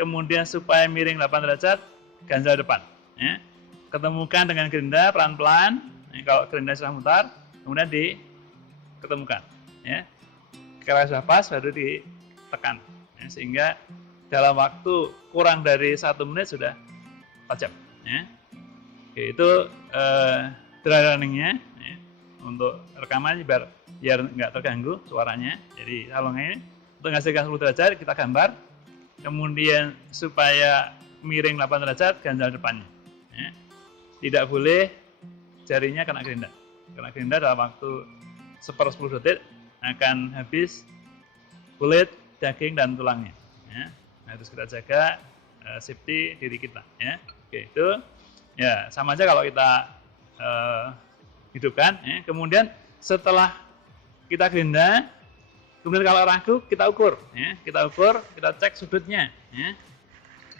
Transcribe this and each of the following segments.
kemudian supaya miring 8 derajat, ganjal depan. Ya. Ketemukan dengan gerinda pelan-pelan. Kalau gerinda sudah mutar, kemudian diketemukan. Ya. Kalau sudah pas, baru ditekan. Ya. Sehingga dalam waktu kurang dari 1 menit sudah tajam. Ya. Oke, itu dry runningnya. Ya. Untuk rekaman biar nggak terganggu suaranya. Jadi salongnya ini untuk menghasilkan 10 derajat kita gambar, kemudian supaya miring 8 derajat ganjal depannya. Ya. Tidak boleh jarinya kena gerinda. Kena gerinda dalam waktu 1/10 detik akan habis kulit, daging dan tulangnya. Ya. Nah, harus kita jaga safety diri kita. Ya. Oke, itu ya sama aja kalau kita hidupkan. Ya. Kemudian setelah kita gerinda, kemudian kalau ragu kita ukur, ya. Kita cek sudutnya, ya.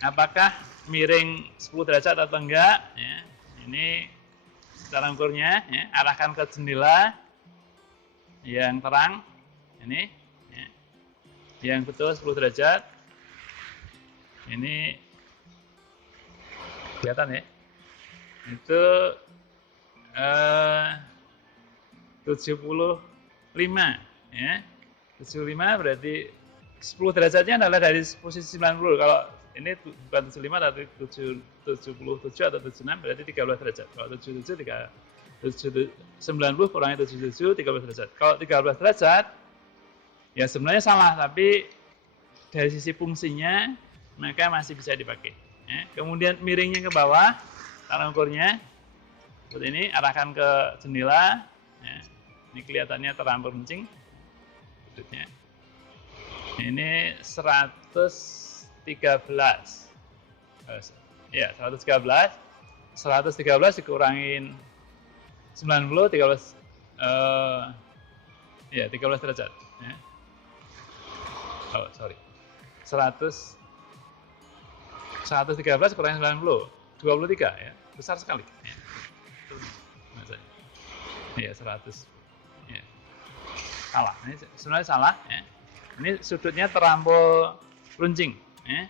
Apakah miring 10 derajat atau enggak, ya. Ini cara ukurnya, ya. Arahkan ke jendela yang terang, ini, ya. Yang betul 10 derajat, ini kelihatan ya, itu 75, ya. 75 berarti 10 derajatnya adalah dari posisi 90. Kalau ini bukan 75 tapi 77 atau 76 berarti 13 derajat. Kalau 90 kurangi 77 13 derajat. Kalau 13 derajat ya sebenarnya salah, tapi dari sisi fungsinya maka masih bisa dipakai. Ya. Kemudian miringnya ke bawah, cara ukurnya seperti ini, arahkan ke jendela. Ya. Ini kelihatannya terampil kencing. Ini 113. Ya, 113. 113 dikurangin 90, 13 ya 13 derajat, ya. Oh, sorry. 113 kurang 90, 23 ya. Besar sekali. Ya, 100. Ya. Salah. Ini sebenarnya salah, ya. Ini sudutnya terlampau runcing, ya.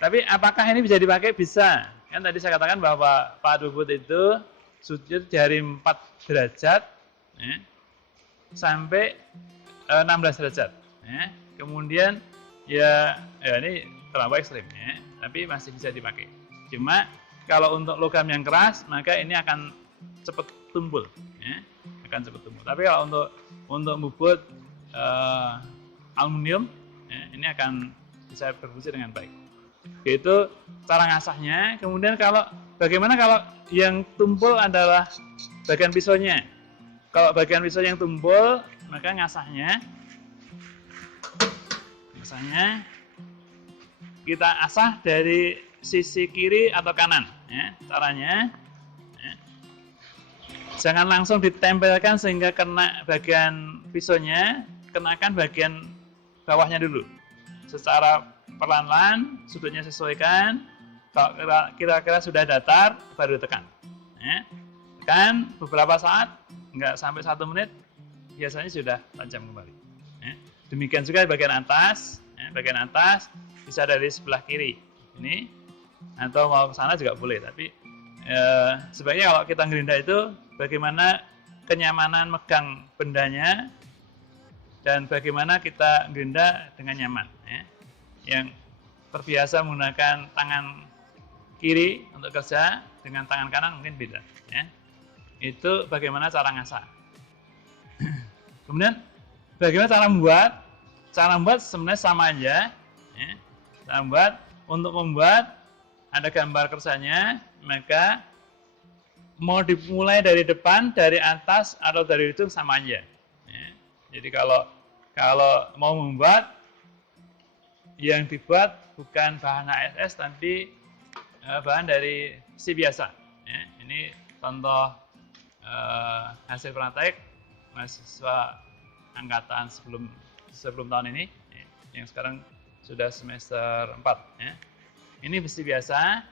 Tapi apakah ini bisa dipakai? Bisa. Kan tadi saya katakan bahwa Pak Dubut itu sudut dari 4 derajat, ya, sampai 16 derajat. Ya. Kemudian ya ini terlalu ekstrim, ya, tapi masih bisa dipakai. Cuma kalau untuk logam yang keras maka ini akan cepat tumpul, ya, akan cepat tumpul. Tapi kalau untuk bubut aluminium, ya, ini akan bisa berfungsi dengan baik. Itu cara ngasahnya. Kemudian bagaimana kalau yang tumpul adalah bagian pisaunya? Kalau bagian pisau yang tumpul, maka ngasahnya kita asah dari sisi kiri atau kanan, ya. Caranya, ya, jangan langsung ditempelkan sehingga kena bagian pisaunya, kenakan bagian bawahnya dulu. Secara perlahan-lahan, sudutnya sesuaikan. Kalau kira-kira sudah datar, baru tekan. Ya. Tekan beberapa saat, nggak sampai 1 menit, biasanya sudah tajam kembali. Ya. Demikian juga bagian atas, ya, bagian atas bisa dari sebelah kiri ini, atau mau ke sana juga boleh. Tapi sebaiknya kalau kita gerinda itu bagaimana kenyamanan megang bendanya dan bagaimana kita gerinda dengan nyaman. Ya. Yang terbiasa menggunakan tangan kiri untuk kerja dengan tangan kanan mungkin beda. Ya. Itu bagaimana cara ngasah. Kemudian bagaimana cara membuat? Cara membuat sebenarnya sama aja. Ya. Cara membuat ada gambar kersanya, maka mau dimulai dari depan, dari atas atau dari ujung sama aja. Ya. Jadi kalau mau membuat, yang dibuat bukan bahan HSS tapi bahan dari besi biasa. Ya. Ini contoh hasil praktek mahasiswa angkatan sebelum tahun ini, yang sekarang sudah semester 4. Ya. Ini besi biasa.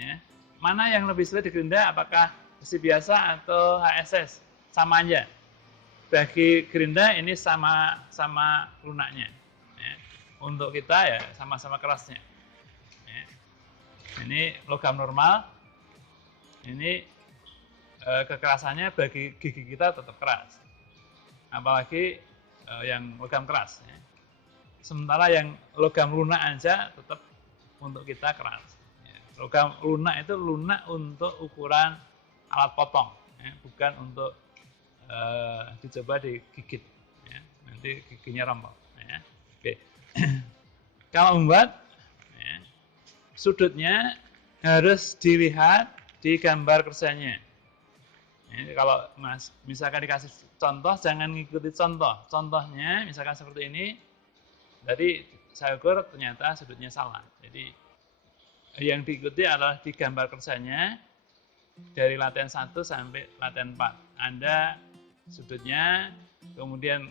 Ya. Mana yang lebih sulit digerinda? Apakah besi biasa atau HSS? Sama aja. Bagi gerinda ini sama lunaknya. Ya. untuk kita ya sama-sama kerasnya. Ya. Ini logam normal, ini kekerasannya bagi gigi kita tetap keras, apalagi yang logam keras. Ya. Sementara yang logam lunak aja tetap untuk kita keras. Ya. Logam lunak itu lunak untuk ukuran alat potong, ya. Bukan untuk dicoba digigit, ya. Nanti giginya rompok. Ya. Oke. Kalau membuat, ya, sudutnya harus dilihat di gambar kerjanya. Ini kalau misalkan dikasih contoh, jangan ngikuti contoh. Contohnya misalkan seperti ini, jadi saya ukur ternyata sudutnya salah. Jadi yang diikuti adalah di gambar kerjanya dari latihan 1 sampai latihan 4. Anda sudutnya, kemudian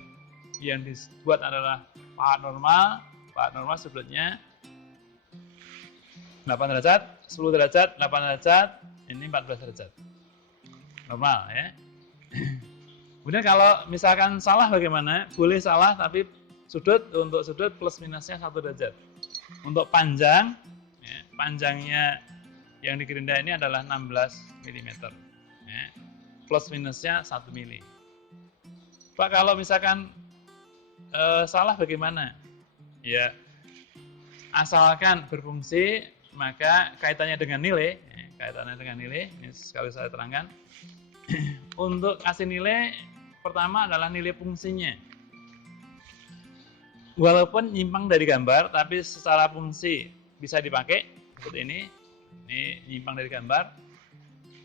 yang dibuat adalah pahat normal sudutnya 8 derajat, 10 derajat, 8 derajat, ini 14 derajat. Normal ya. Kemudian kalau misalkan salah bagaimana? Boleh salah tapi untuk sudut plus minusnya 1 derajat. Untuk panjang, ya, panjangnya yang digerinda ini adalah 16 mm. Ya, plus minusnya 1 mm. Pak, kalau misalkan salah bagaimana? Ya, asalkan berfungsi, maka kaitannya dengan nilai, ini sekali saya terangkan. Untuk kasih nilai, pertama adalah nilai fungsinya. Walaupun nyimpang dari gambar, tapi secara fungsi bisa dipakai, seperti ini nyimpang dari gambar,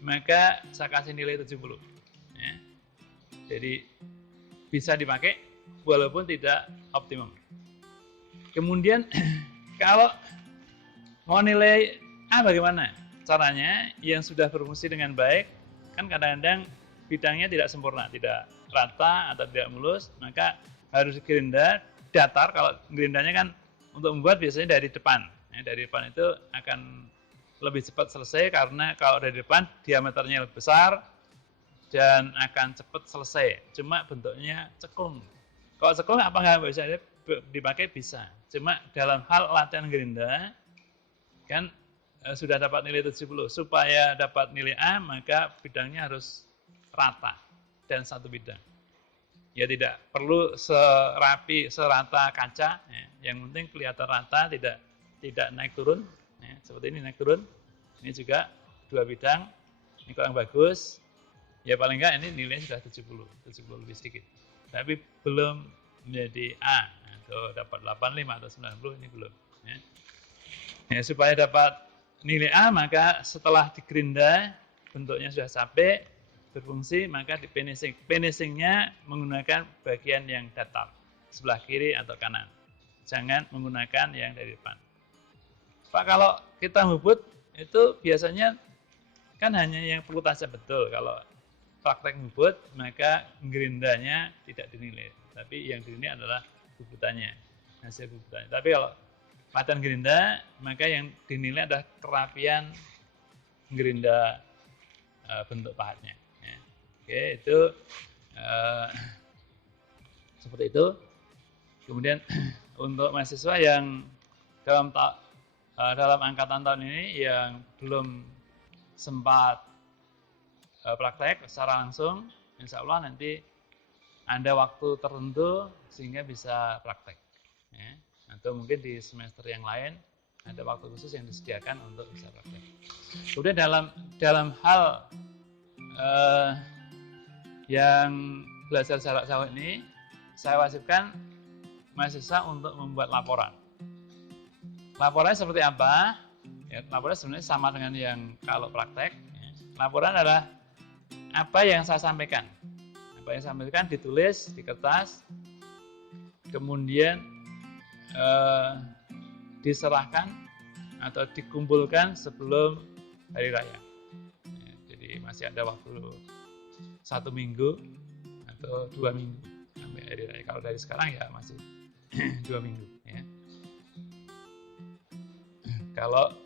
maka saya kasih nilai 70. Ya. Jadi bisa dipakai, walaupun tidak optimum. Kemudian kalau mau nilai A bagaimana? Caranya yang sudah berfungsi dengan baik, kan kadang-kadang bidangnya tidak sempurna, tidak rata atau tidak mulus, maka harus digerinda datar. Kalau gerindanya kan untuk membuat biasanya dari depan. Ya, dari depan itu akan lebih cepat selesai karena kalau dari depan diameternya lebih besar dan akan cepat selesai. Cuma bentuknya cekung. Kalau cekung apa nggak bisa dipakai? Bisa. Cuma dalam hal latihan gerinda kan sudah dapat nilai 70. Supaya dapat nilai A, maka bidangnya harus rata dan satu bidang. Ya tidak perlu serapi, serata kaca. Ya. Yang penting kelihatan rata, tidak naik turun. Ya. Seperti ini naik turun. Ini juga 2 bidang. Ini kurang bagus. Ya paling enggak ini nilainya sudah 70 lebih sedikit. Tapi belum menjadi A. Atau dapat 85 atau 90, ini belum. Ya. Ya, supaya dapat nilai A, maka setelah digerinda bentuknya sudah sampai berfungsi, maka di finishing. Finishingnya menggunakan bagian yang datar, sebelah kiri atau kanan. Jangan menggunakan yang dari depan. Pak, kalau kita ngebut itu biasanya kan hanya yang perlu tajam betul. Kalau praktek ngebut, maka gerindanya tidak dinilai. Tapi yang dinilai adalah bubutannya, hasil bubutannya. Tapi kalau latihan gerinda, maka yang dinilai adalah kerapian gerinda bentuk pahatnya. Ya. Oke, itu seperti itu. Kemudian untuk mahasiswa yang dalam angkatan tahun ini yang belum sempat praktek secara langsung, insya Allah nanti ada waktu tertentu sehingga bisa praktek. Ya. Atau mungkin di semester yang lain ada waktu khusus yang disediakan untuk bisa praktek. Kemudian dalam hal yang belajar jarak jauh ini, saya wajibkan mahasiswa untuk membuat laporan. Laporannya seperti apa? Ya, laporan sebenarnya sama dengan yang kalau praktek. Ya. Laporan adalah apa yang saya sampaikan. Apa yang saya sampaikan ditulis di kertas, kemudian diserahkan atau dikumpulkan sebelum hari raya. Ya, jadi masih ada waktu 1 minggu atau 2 minggu sampai hari raya. Kalau dari sekarang ya masih 2 minggu. Ya. Kalau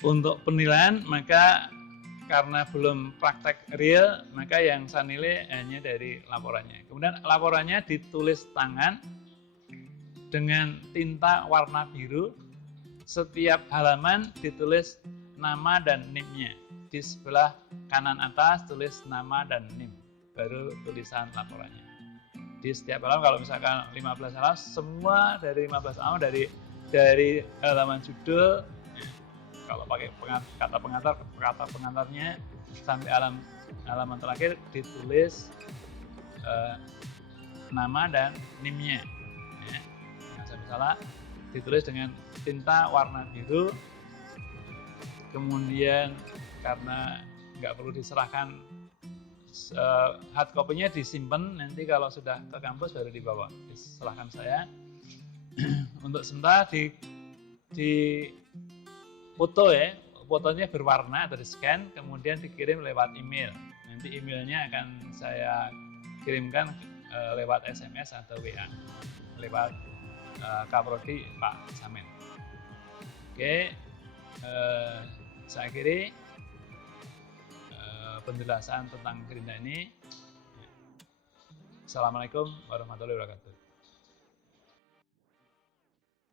untuk penilaian, maka karena belum praktek real, maka yang saya nilai hanya dari laporannya. Kemudian laporannya ditulis tangan dengan tinta warna biru. Setiap halaman ditulis nama dan NIM-nya. Di sebelah kanan atas tulis nama dan NIM, baru tulisan laporannya. Di setiap halaman, kalau misalkan 15 halaman, semua dari 15 halaman, dari halaman judul, kalau pakai kata pengantarnya sampai halaman terakhir ditulis nama dan NIM-nya. Ya. Nah, saya salah, ditulis dengan tinta warna biru. Kemudian karena nggak perlu diserahkan, hard copy-nya disimpan, nanti kalau sudah ke kampus baru dibawa, diserahkan saya. Untuk sementara di foto ya, fotonya berwarna atau di scan, kemudian dikirim lewat email. Nanti emailnya akan saya kirimkan lewat SMS atau WA, lewat Kaprodi Pak Samen. Oke, saya akhiri penjelasan tentang Gerinda ini. Assalamualaikum warahmatullahi wabarakatuh.